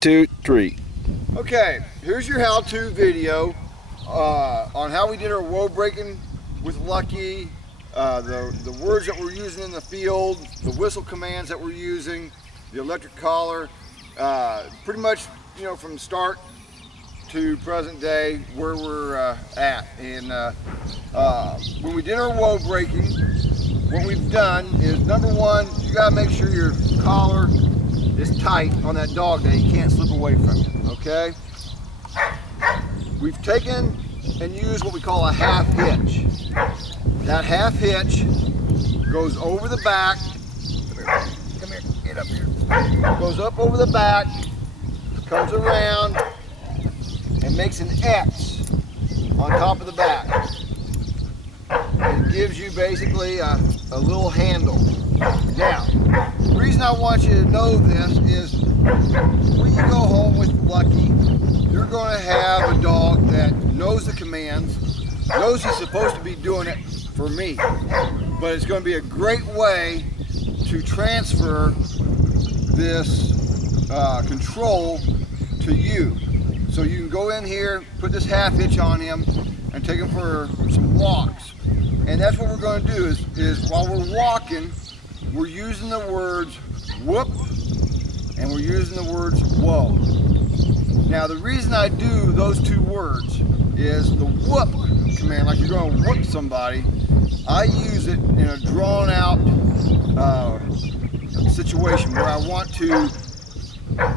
2, 3. Okay, here's your how-to video on how we did our whoa breaking with Lucky, the words that we're using in the field, the whistle commands that we're using, the electric collar, pretty much, you know, from start to present day where we're at. And when we did our whoa breaking, what we've done is, number one, you gotta make sure your collar is tight on that dog that he can't slip away from you, okay? We've taken and used what we call a half hitch. That half hitch goes over the back. Come here, get up here. Goes up over the back, comes around, and makes an X on top of the back. It gives you basically a little handle. Now, the reason I want you to know this is when you go home with Lucky, you're going to have a dog that knows the commands, knows he's supposed to be doing it for me, but it's going to be a great way to transfer this control to you. So you can go in here, put this half hitch on him, and take him for some walks. And that's what we're going to do is while we're walking, we're using the words whoop and we're using the words whoa. Now the reason I do those two words is the whoop command, like you're going to whoop somebody, I use it in a drawn out situation where I want to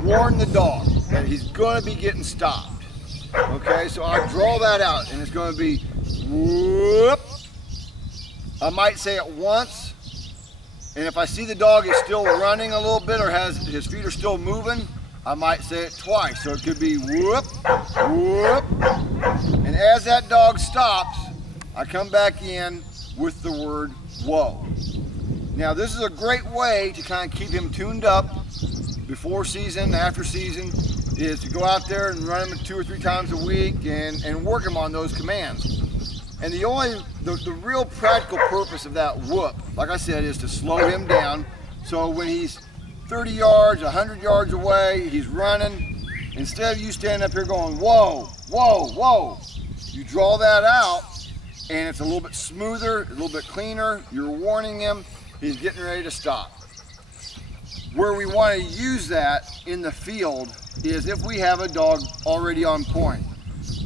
warn the dog that he's going to be getting stopped. Okay, so I draw that out and it's going to be whoop. I might say it once, and if I see the dog is still running a little bit or his feet are still moving, I might say it twice. So it could be whoop, whoop, and as that dog stops, I come back in with the word whoa. Now this is a great way to kind of keep him tuned up before season, after season, is to go out there and run him 2 or 3 times a week and work him on those commands. And the real practical purpose of that whoop, like I said, is to slow him down. So when he's 30 yards, 100 yards away, he's running, instead of you standing up here going, whoa, whoa, whoa, you draw that out and it's a little bit smoother, a little bit cleaner. You're warning him, he's getting ready to stop. Where we want to use that in the field is if we have a dog already on point.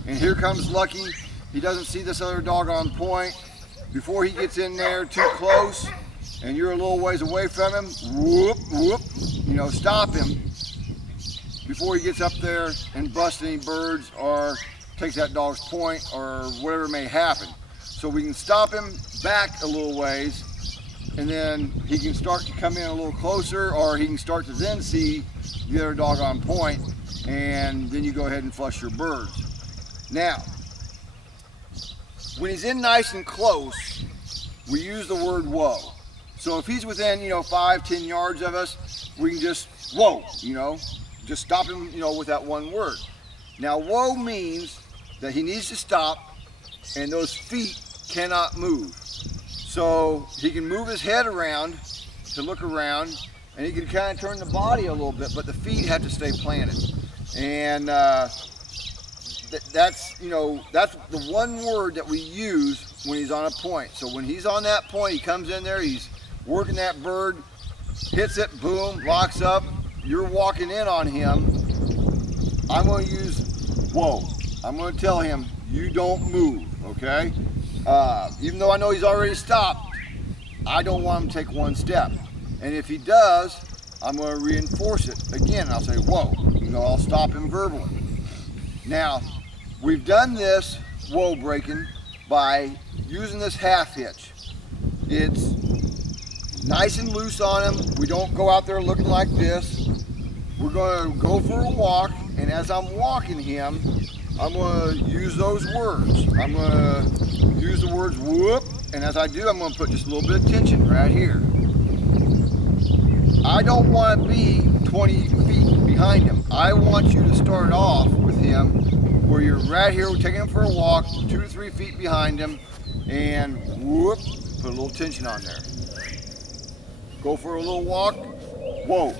And here comes Lucky. He doesn't see this other dog on point. Before he gets in there too close and you're a little ways away from him, whoop, whoop, you know, stop him before he gets up there and busts any birds or takes that dog's point or whatever may happen. So we can stop him back a little ways, and then he can start to come in a little closer, or he can start to then see the other dog on point, and then you go ahead and flush your birds. Now, when he's in nice and close, we use the word whoa. So if he's within, you know, 5, 10 yards of us, we can just whoa, you know, just stop him, you know, with that one word. Now whoa means that he needs to stop and those feet cannot move. So he can move his head around to look around, and he can kind of turn the body a little bit, but the feet have to stay planted. And that's, you know, that's the one word that we use when he's on a point. So when he's on that point, he comes in there, he's working that bird, hits it, boom, locks up, you're walking in on him. I'm going to use whoa. I'm going to tell him, you don't move, okay? Even though I know he's already stopped, I don't want him to take one step. And if he does, I'm going to reinforce it again. I'll say, whoa, you know, I'll stop him verbally. Now, we've done this whoa breaking by using this half hitch. It's nice and loose on him. We don't go out there looking like this. We're going to go for a walk, and as I'm walking him, I'm going to use those words. I'm going to use the words whoop, and as I do, I'm going to put just a little bit of tension right here. I don't want to be 20 feet behind him. I want you to start off with him where you're right here, we're taking him for a walk, 2 to 3 feet behind him, and whoop, put a little tension on there. Go for a little walk, whoa.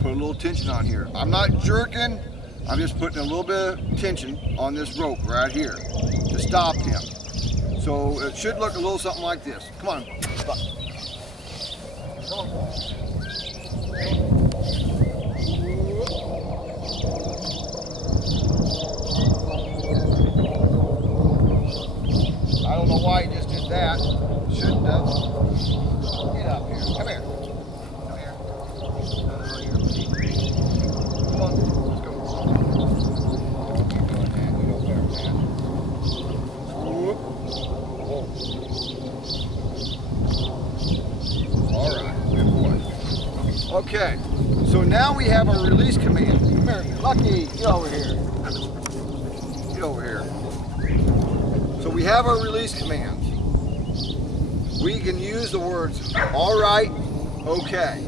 put a little tension on here. I'm not jerking, I'm just putting a little bit of tension on this rope right here to stop him. So it should look a little something like this. Come on, stop. Come on. I don't know why he just did that. Shouldn't have. Get up here. Come here. Come here. Come on. Let's go. Keep doing that. You know better, man. Whoop. Whoa. All right. Good boy. Okay. So now we have our release command. Come here. Lucky. Get over here. Get over here. So we have our release commands. We can use the words, all right, okay.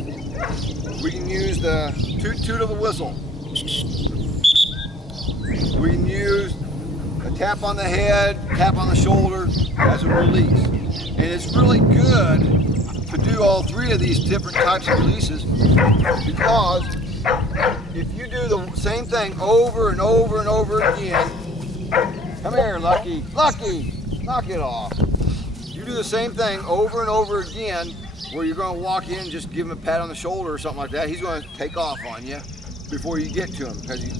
We can use the toot toot of a whistle. We can use a tap on the head, tap on the shoulder as a release. And it's really good to do all three of these different types of releases, because if you do the same thing over and over and over again, come here, Lucky. Lucky, knock it off. You do the same thing over and over again, where you're going to walk in, just give him a pat on the shoulder or something like that. He's going to take off on you before you get to him, because he's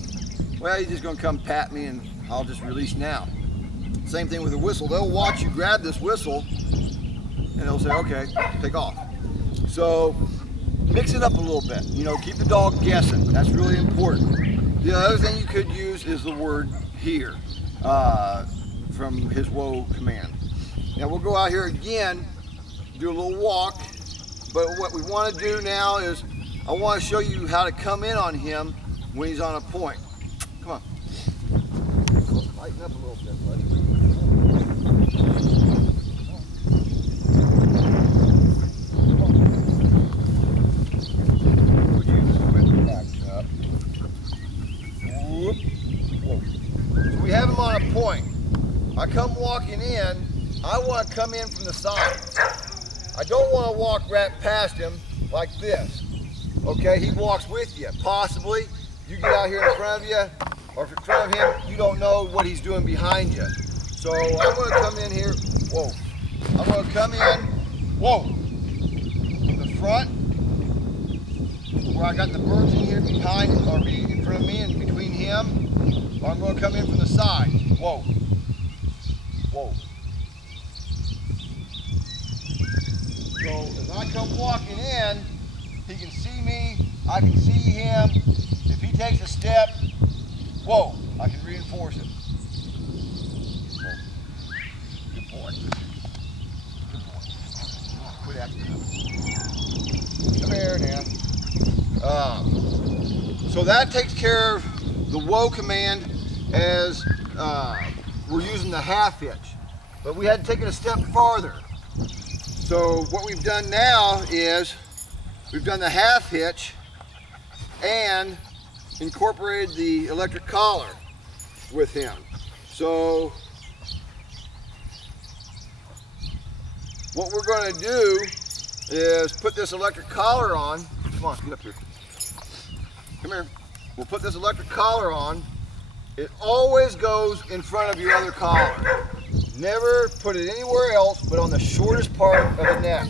just going to come pat me and I'll just release now. Same thing with the whistle. They'll watch you grab this whistle and they'll say, okay, take off. So mix it up a little bit. You know, keep the dog guessing. That's really important. The other thing you could use is the word here. From his whoa command. Now we'll go out here again, do a little walk, but what we want to do now is I want to show you how to come in on him when he's on a point. Come on. Lighten up a little bit, buddy. Would you just back up? Whoop. Whoa. So we have him on a point. I come walking in, I want to come in from the side. I don't want to walk right past him like this. Okay, he walks with you. Possibly, you get out here in front of you, or if in front of him, you don't know what he's doing behind you. So I'm going to come in here, whoa. I'm going to come in, whoa, from the front, where I got the birds in here behind, or in front of me and between him, or I'm going to come in from the side, whoa. Whoa. So as I come walking in, he can see me, I can see him. If he takes a step, whoa, I can reinforce it. Whoa. Good boy. Good boy. Oh, quit acting up. Come here now. So that takes care of the whoa command as we're using the half hitch, but we had to take it a step farther. So what we've done now is we've done the half hitch and incorporated the electric collar with him. So what we're going to do is put this electric collar on. Come on, get up here. Come here. We'll put this electric collar on. It always goes in front of your other collar. Never put it anywhere else but on the shortest part of the neck.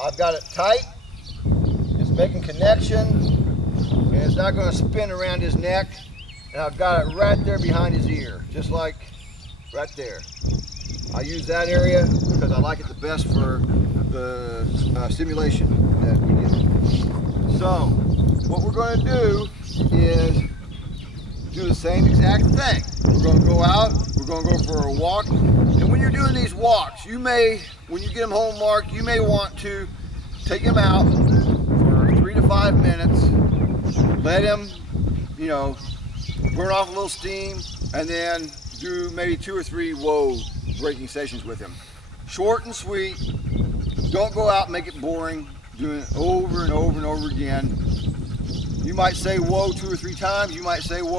I've got it tight. It's making connection, and it's not going to spin around his neck. And I've got it right there behind his ear, just like right there. I use that area because I like it the best for the stimulation that we get. So what we're going to do is do the same exact thing. We're going to go out, we're going to go for a walk, and when you're doing these walks, you may, when you get them home marked, you may want to take him out for 3 to 5 minutes, let him, you know, burn off a little steam, and then do maybe 2 or 3 whoa breaking sessions with him. Short and sweet. Don't go out and make it boring, doing it over and over and over again. You might say whoa 2 or 3 times. You might say whoa